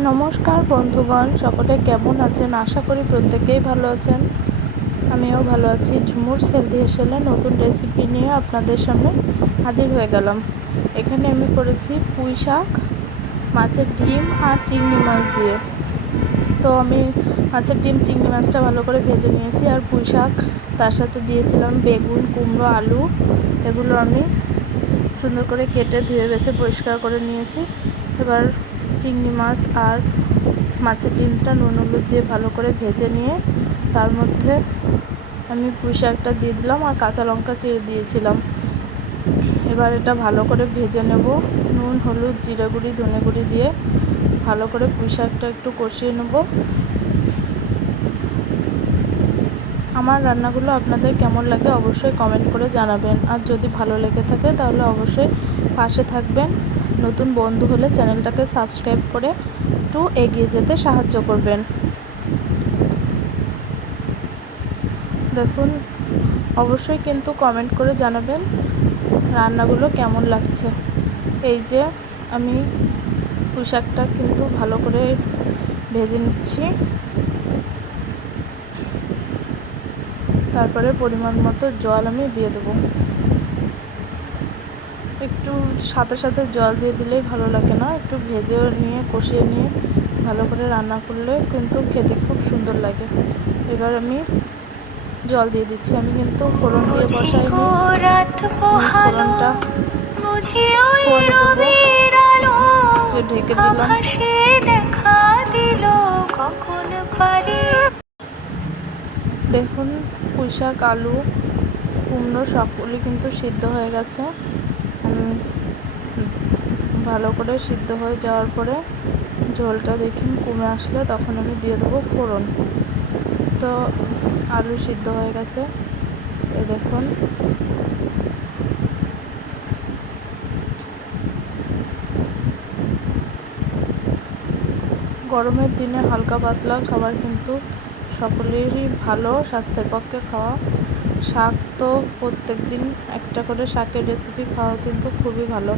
নমস্কার বন্ধুগণ, সকলে কেমন আছেন? আশা করি প্রত্যেকেই ভালো আছেন। আমিও ভালো আছি। ঝুমুরস হেলদি হেসেলে নতুন রেসিপি নিয়ে আপনাদের সামনে হাজির হয়ে গেলাম। এখানে আমি করেছি পুঁই শাক, মাছের ডিম আর চিংড়ি মাছ দিয়ে। তো আমি মাছের ডিম চিংড়ি মাছটা ভালো করে ভেজে নিয়েছি, আর পুঁই শাক তার সাথে দিয়েছিলাম বেগুন, কুমড়ো, আলু। এগুলো আমি সুন্দর করে কেটে ধুয়ে বেছে পরিষ্কার করে নিয়েছি। এবার চিংড়ি মাছ আর মাছের ডিমটা নুন হলুদ দিয়ে ভালো করে ভেজে নিয়ে তার মধ্যে আমি পুঁই শাকটা দিয়ে দিলাম আর কাঁচা লঙ্কা চিড়ে দিয়েছিলাম। এবার এটা ভালো করে ভেজে নেব। নুন, হলুদ, জিরে গুঁড়ি, ধনে গুঁড়ি দিয়ে ভালো করে পুঁই শাকটা একটু কষিয়ে নেব। আমার রান্নাগুলো আপনাদের কেমন লাগে অবশ্যই কমেন্ট করে জানাবেন, আর যদি ভালো লেগে থাকে তাহলে অবশ্যই পাশে থাকবেন। নতুন বন্ধু হলে চ্যানেলটাকে সাবস্ক্রাইব করে একটু এগিয়ে যেতে সাহায্য করবেন। দেখুন, অবশ্যই কিন্তু কমেন্ট করে জানাবেন রান্নাগুলো কেমন লাগছে। এই যে আমি পুঁই শাকটা কিন্তু ভালো করে ভেজে নিচ্ছি। তারপরে পরিমাণ মতো জল আমি দিয়ে দেবো। একটু সাথে সাথে জল দিয়ে দিলেই ভালো লাগে না, একটু ভেজে নিয়ে কষিয়ে নিয়ে ভালো করে রান্না করলে কিন্তু খেতে খুব সুন্দর লাগে। এবার আমি জল দিয়ে দিচ্ছি। আমি কিন্তু ফোড়ন দিয়ে বসাইনি, ফোড়নটা পরে দেবো। যে ঢেকে দিলাম। দেখুন, পুঁই শাক, আলু, কুমড়ো সবগুলি কিন্তু সিদ্ধ হয়ে গেছে। ভালো করে সিদ্ধ হয়ে যাওয়ার পরে ঝোলটা দেখুন কমে আসলে তখন আমি দিয়ে দেবো ফোড়ন। তো আলু সিদ্ধ হয়ে গেছে, এই দেখুন। গরমের দিনে হালকা পাতলা খাবার কিন্তু সকলেরই ভালো, স্বাস্থ্যের পক্ষে খাওয়া। শাক তো প্রত্যেক দিন একটা করে শাকের রেসিপি খাওয়া কিন্তু খুবই ভালো।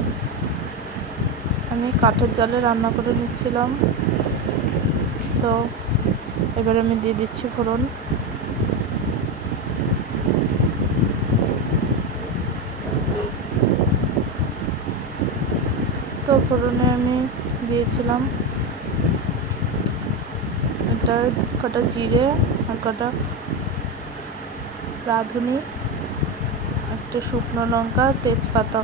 আমি কাঠের জালে রান্না করে নিচ্ছিলাম। তো এবার আমি দিয়ে দিচ্ছি ফোড়ন। তো ফোড়নে আমি দিয়েছিলাম এটা কটা জিরে আর কটা রাঁধুনি, একটা শুকনো লঙ্কা, তেজপাতা।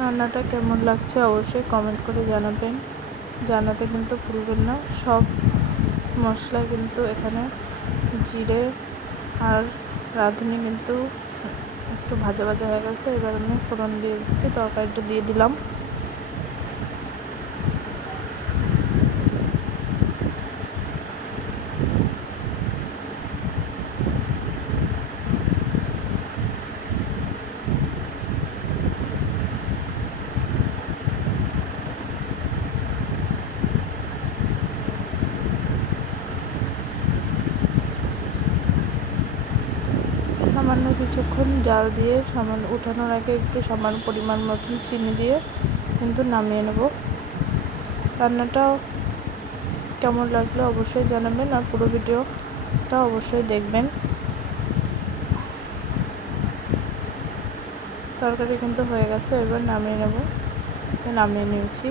রান্নাটা কেমন লাগছে অবশ্যই কমেন্ট করে জানাবেন, জানাতে কিন্তু ভুলবেন না। সব মশলা কিন্তু এখানে জিরে আর রাঁধুনি কিন্তু একটু ভাজা ভাজা হয়ে গেছে। এবার আমি ফোড়ন দিয়ে দিচ্ছি, তরকারিটা দিয়ে দিলাম। সামান্য কিছুক্ষণ জাল দিয়ে সামান্য উঠানোর আগে একটু সামান্য পরিমাণ মতন চিনি দিয়ে কিন্তু নামিয়ে নেব। রান্নাটা কেমন লাগলো অবশ্যই জানাবেন, আর পুরো ভিডিওটা অবশ্যই দেখবেন। তরকারি কিন্তু হয়ে গেছে, এবার নামিয়ে নেব। নামিয়ে নিয়েছি।